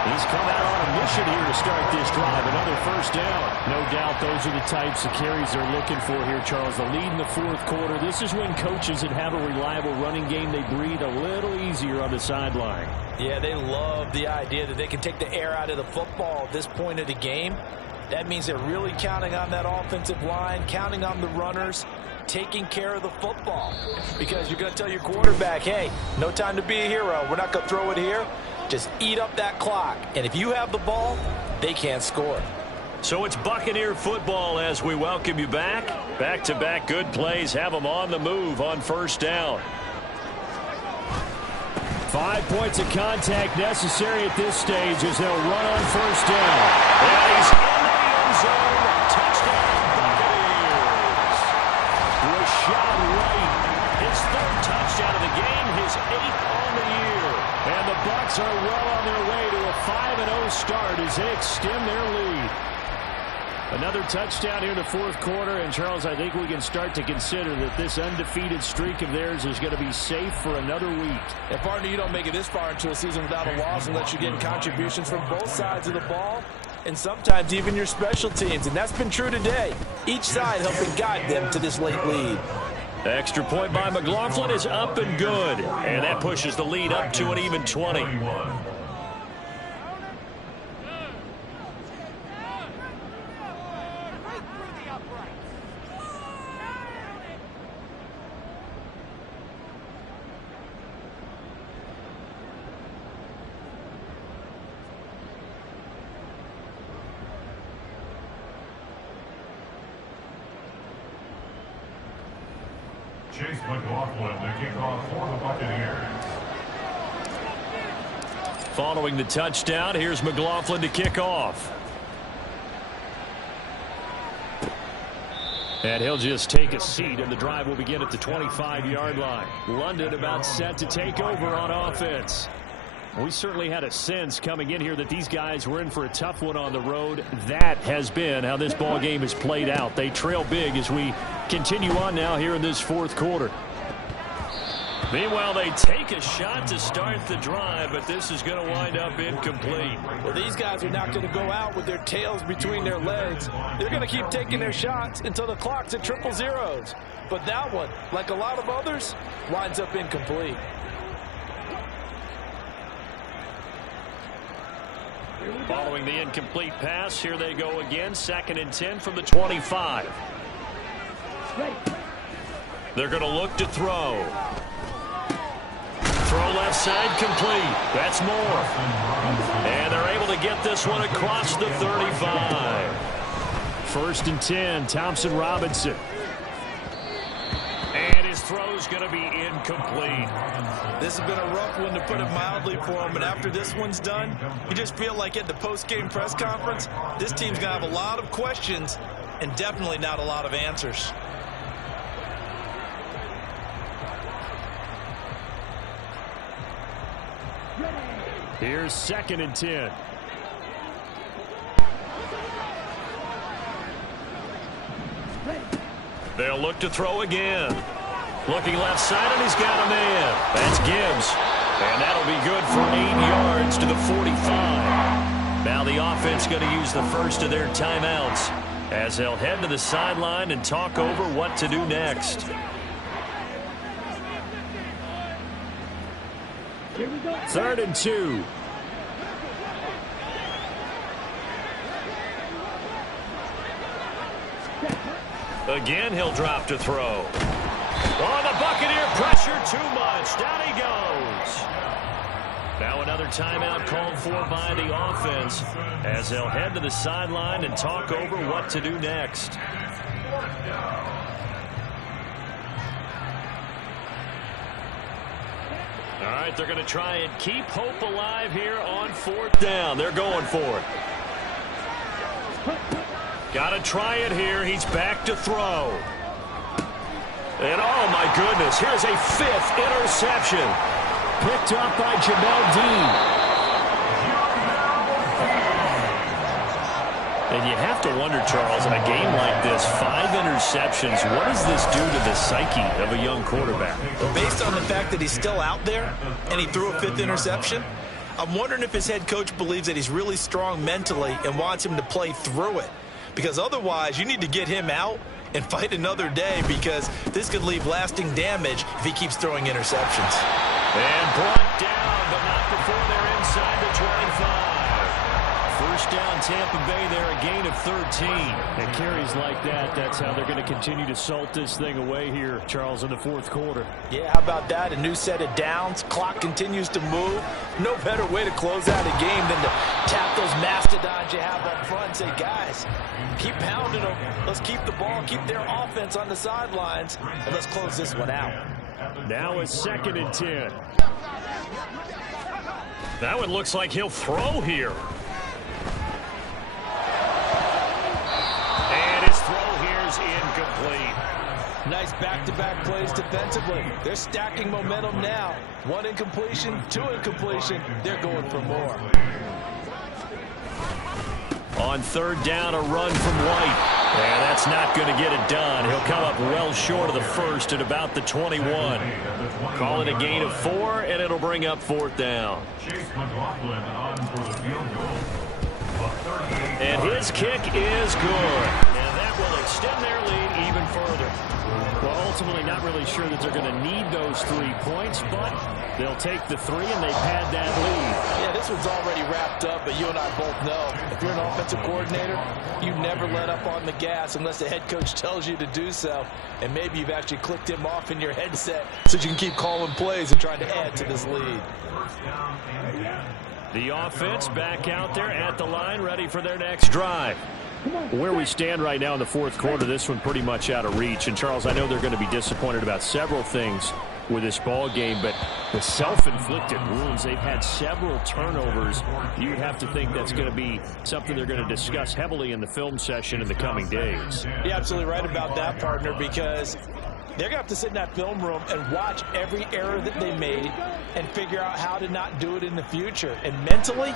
He's come out on a mission here to start this drive. Another first down. No doubt those are the types of carries they're looking for here, Charles. The lead in the fourth quarter. This is when coaches that have a reliable running game, they breathe a little easier on the sideline. Yeah, they love the idea that they can take the air out of the football at this point of the game. That means they're really counting on that offensive line, counting on the runners, taking care of the football. Because you're going to tell your quarterback, hey, no time to be a hero. We're not going to throw it here. Just eat up that clock. And if you have the ball, they can't score. So it's Buccaneer football as we welcome you back. Back-to-back good plays have them on the move on first down. 5 points of contact necessary at this stage as they'll run on first down. And he's in the end zone. Touchdown, Buccaneers. Rashad White, his third touchdown of the game, his 8th on the year. And the Bucs are well on their way to a 5-0 start as they extend their lead. Another touchdown here in the fourth quarter. And, Charles, I think we can start to consider that this undefeated streak of theirs is going to be safe for another week. And, partner, you don't make it this far into a season without a loss unless you're getting contributions from both sides of the ball and sometimes even your special teams. And that's been true today. Each side helping guide them to this late lead. Extra point by McLaughlin is up and good. And that pushes the lead up to an even 20. Chase McLaughlin, the kickoff for the Buccaneers. Following the touchdown, here's McLaughlin to kick off. And he'll just take a seat, and the drive will begin at the 25-yard line. London about set to take over on offense. We certainly had a sense coming in here that these guys were in for a tough one on the road. That has been how this ball game has played out. They trail big as we continue on now here in this fourth quarter. Meanwhile, they take a shot to start the drive, but this is going to wind up incomplete. Well, these guys are not going to go out with their tails between their legs. They're going to keep taking their shots until the clock's at 000. But that one, like a lot of others, winds up incomplete. Following the incomplete pass, here they go again. 2nd and 10 from the 25. They're going to look to throw. Throw left side complete. That's more. And they're able to get this one across the 35. 1st and 10, Thompson Robinson. And his throw's going to be incomplete. This has been a rough one, to put it mildly, for him. But after this one's done, you just feel like at the post-game press conference, this team's going to have a lot of questions and definitely not a lot of answers. Here's 2nd and 10. They'll look to throw again. Looking left side, and he's got a man. That's Gibbs. And that'll be good for 8 yards to the 45. Now the offense going to use the first of their timeouts as they'll head to the sideline and talk over what to do next. Here we go. 3rd and 2. Again, he'll drop to throw. Oh, the Buccaneer pressure too much. Down he goes. Now another timeout called for by the offense as they'll head to the sideline and talk over what to do next. All right, they're going to try and keep hope alive here on 4th down. They're going for it. Got to try it here. He's back to throw. And, oh, my goodness, here's a 5th interception. Picked up by Jamel Dean. And you have to wonder, Charles, in a game like this, 5 interceptions, what does this do to the psyche of a young quarterback? Well, based on the fact that he's still out there and he threw a 5th interception, I'm wondering if his head coach believes that he's really strong mentally and wants him to play through it. Because otherwise, you need to get him out and fight another day, because this could leave lasting damage if he keeps throwing interceptions. And brought down, but not before they're inside the 25. First down, Tampa Bay there, a gain of 13. And carries like that, that's how they're going to continue to salt this thing away here, Charles, in the 4th quarter. Yeah, how about that? A new set of downs. Clock continues to move. No better way to close out a game than to tap those mastodons you have up front and say, guys, keep pounding them. Let's keep the ball, keep their offense on the sidelines, and let's close this one out. Now a 2nd and 10. That one looks like he'll throw here. And his throw here is incomplete. Nice back-to-back plays defensively. They're stacking momentum now. 1 incompletion, 2 incompletion. They're going for more. On 3rd down, a run from White. And that's not going to get it done. He'll come up well short of the first at about the 21. Call it a gain of 4, and it'll bring up 4th down. And his kick is good. And that will extend their lead even further. Well, ultimately not really sure that they're going to need those 3 points, but they'll take the 3, and they've had that lead. Yeah, this one's already wrapped up, but you and I both know if you're an offensive coordinator, you never let up on the gas unless the head coach tells you to do so. And maybe you've actually clicked him off in your headset so you can keep calling plays and trying to add to this lead. The offense back out there at the line, ready for their next drive. Where we stand right now in the 4th quarter, this one pretty much out of reach. And, Charles, I know they're going to be disappointed about several things with this ball game, but the self-inflicted wounds, they've had several turnovers. You'd have to think that's going to be something they're going to discuss heavily in the film session in the coming days. You're absolutely right about that, partner, because they're going to have to sit in that film room and watch every error that they made and figure out how to not do it in the future. And mentally,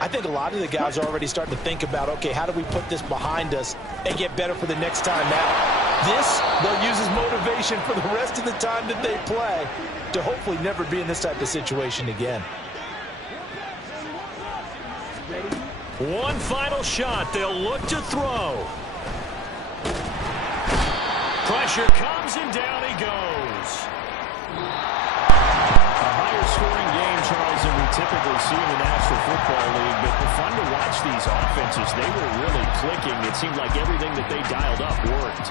I think a lot of the guys are already starting to think about, okay, how do we put this behind us and get better for the next time out? This, they'll use as motivation for the rest of the time that they play to hopefully never be in this type of situation again. One final shot. They'll look to throw. Pressure comes, and down he goes. A higher scoring game, Charles, than we typically see in the National Football League, but fun to watch these offenses. They were really clicking. It seemed like everything that they dialed up worked.